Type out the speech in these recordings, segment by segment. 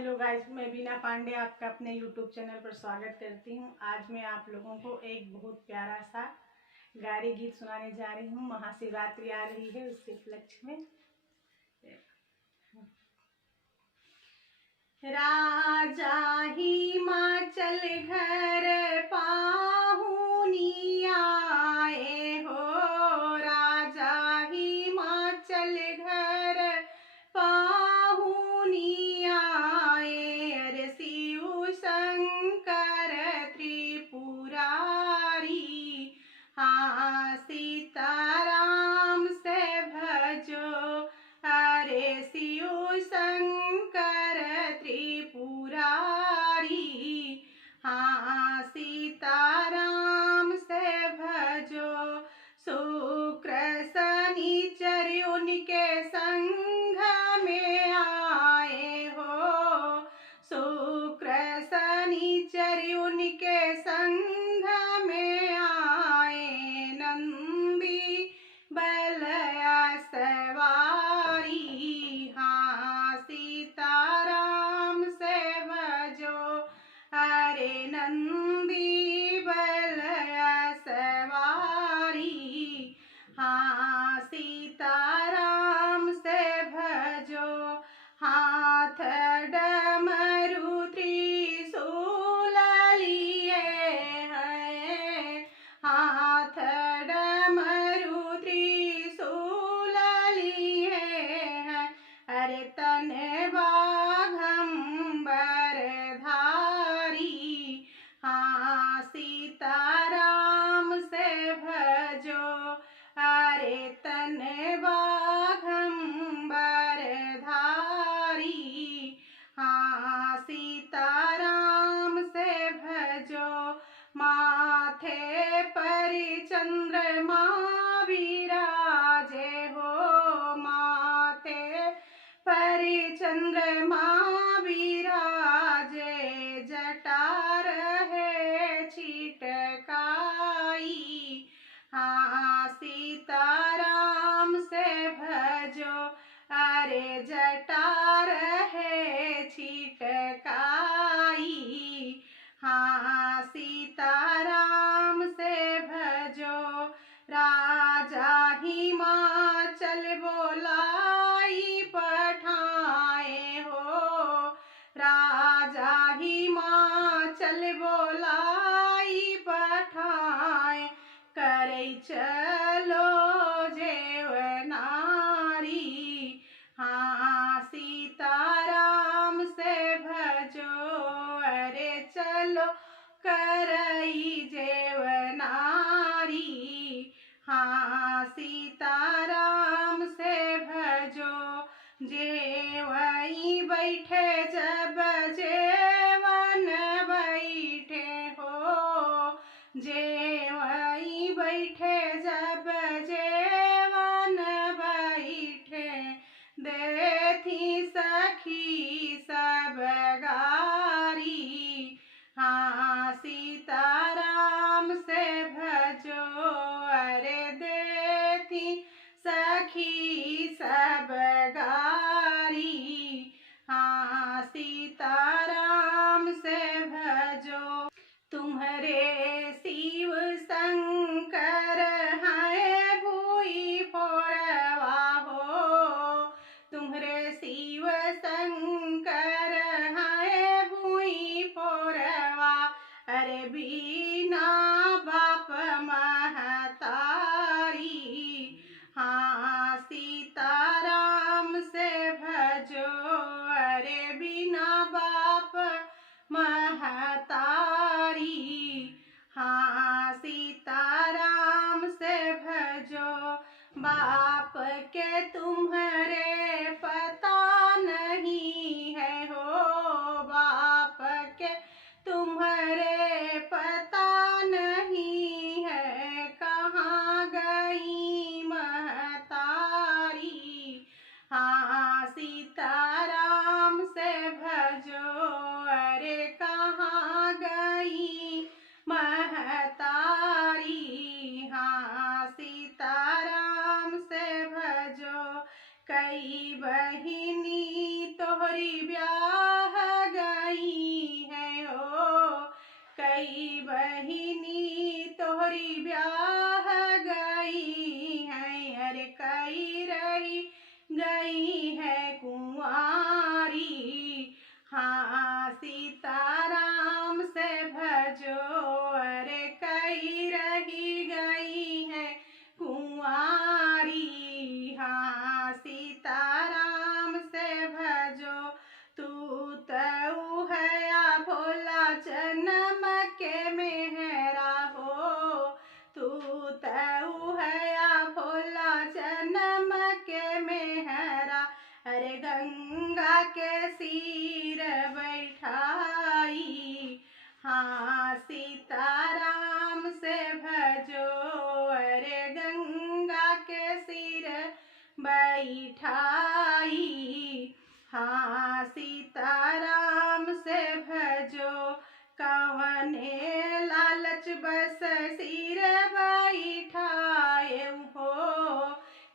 Hello guys, मैं बीना पांडे आपका अपने यूट्यूब चैनल पर स्वागत करती हूं। आज मैं आप लोगों को एक बहुत प्यारा सा गारी गीत सुनाने जा रही हूं। महाशिवरात्रि आ रही है, उसके उपलक्ष्य में। राजा हिमाचल घर पाहुनी आए हो, राजा हिमाचल घर पाहुनी आए। अरे शिव शंकर त्रिपुरारी, हाँ सीताराम से भजो। अरे शिव शंकर त्रिपुरारी, हाँ सीताराम से भजो। शुक्र शनिचर उनके संग में आए हो, शुक्र शनिचर उनके संग में आए। नंदी बलया सवारी, हाँ सीताराम से भजो। अरे नंदी बलया सवारी, हाँ सीताराम से भजो। हाथ डमरू त्रिशूल लिए हैं, हाथ डमरू त्रिशूल लिए हैं। अरे तन बाघंबर धारी, हाँ सीताराम से भजो। अरे तन बाघंबर धारी, हाँ सीताराम से भजो। माथे पर चंद्रमा विराजे हो, माथे पर चंद्रमा विराजे। जटा रहे छिटकाई, हाँ सीताराम से भजो। अरे जटा रहे छिटकाई, हाँ सीताराम से भजो। राजा हिमाचल बोलाई पठाए हो, राजा हिमाचल बोलाई पठाए। करे चलो जेवनारी, हाँ सीताराम से भजो। अरे चलो करई जेवनारी, हाँ सीताराम से भजो। जेवई बैठे जब जेवन बैठे हो, जेवई बैठे जब जेवन बैठे। देथी सखी सब गारी, हाँ सीताराम से भजो। अरे देथी सखी सब गारी, हाँ सीताराम से भजो। तुम्हारे शिव शंकर हैं भूई फोड़वा हो, तुम्हारे शिव शंकर हैं भूई फोड़वा। अरे बीना बाप महतारी, हाँ सीताराम से भजो। अरे बिना बाप महतारी, हाँ सीताराम से भजो। बाप के तुम्हारे पता नहीं है हो, बाप के तुम्हारे पता नहीं है। कहाँ गई महतारी, हाँ सीताराम से भजो। अरे कहाँ गई महतारी, हाँ सीताराम से भजो। कई गोरी ब्याह गई है, अरे कई रही गई है कुंवारी। हाँ सीताराम से भजो, अरे कई रही गई है कुंवारी। हाँ सीताराम से भजो, तू तऊ है भोला जन्म के मेहरा हो, तू तऊ है भोला जन्म के मेहरा। अरे गंगा के सिर बैठाई, हाँ सीताराम से भजो, अरे गंगा के सिर बैठाई। हाँ सीताराम से भजो, कवने लालच बस सिर बैठाए हो,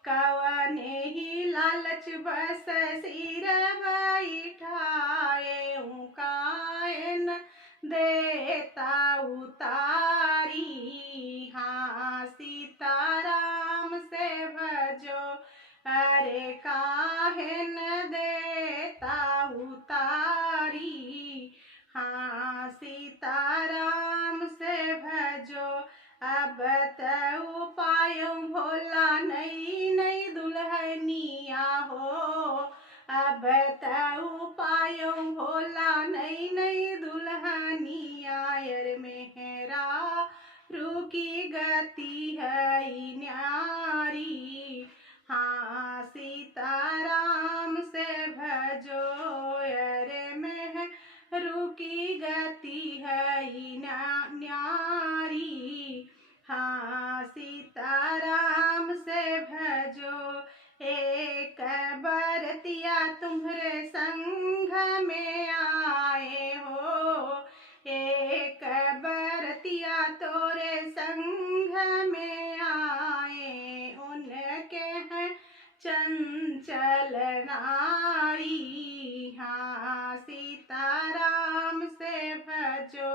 कवने ही लालच बस सिर बैठाए। कायन देता उतारी, हाँ सीताराम से भजो, अरे काहन देता उतारी। हाँ सीताराम से भजो, अब तऊ पायो भोला नई नई दुल्हनिया हो, अब तऊ पायो भोला नई नई दुल्हनिया। यार मेहरा रुकी गति है न्यारी, हाँ सीताराम से भजो, अरे मेहरू की गति है न्यारी। हाँ सीताराम से भजो, एक बरतिया तुम्हारे संग में आए हो, एक बरतिया तोरे संग में आए। उनके हैं चंचल नारी, हाँ सीताराम से भजो,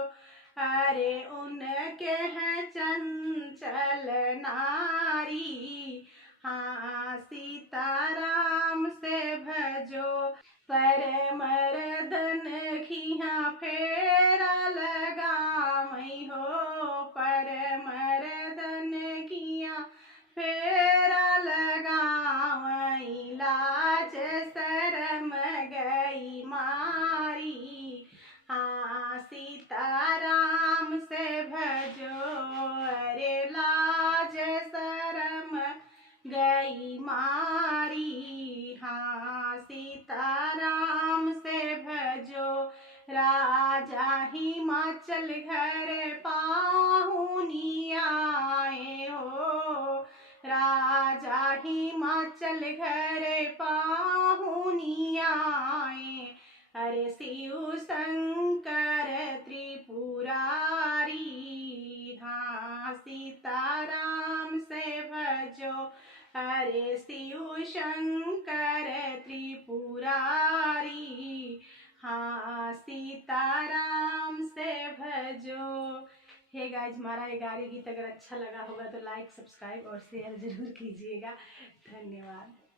अरे उनके हैं चंचल नारी। हाँ सीताराम से भजो, पर मर्दन घिया फेरा लगावई हो, पर मर्दन घिया फेरा लगावई। लाज शरम गई मारी, हाँ सीताराम से भजो, अरे लाज शरम गई मारी। हाँ सीताराम से भजो, राजा हिमाचल घर पाहुनी आए हो, राजा हिमाचल घर पाहुनी आए। अरे शिव शंकर त्रिपुरारी, हाँ सीताराम से भजो, अरे शिव शंकर त्रिपुरारी। हाँ सीताराम से भजो। हे गाइज, हमारा ये गाड़ी गीत अगर अच्छा लगा होगा तो लाइक सब्सक्राइब और शेयर जरूर कीजिएगा। धन्यवाद।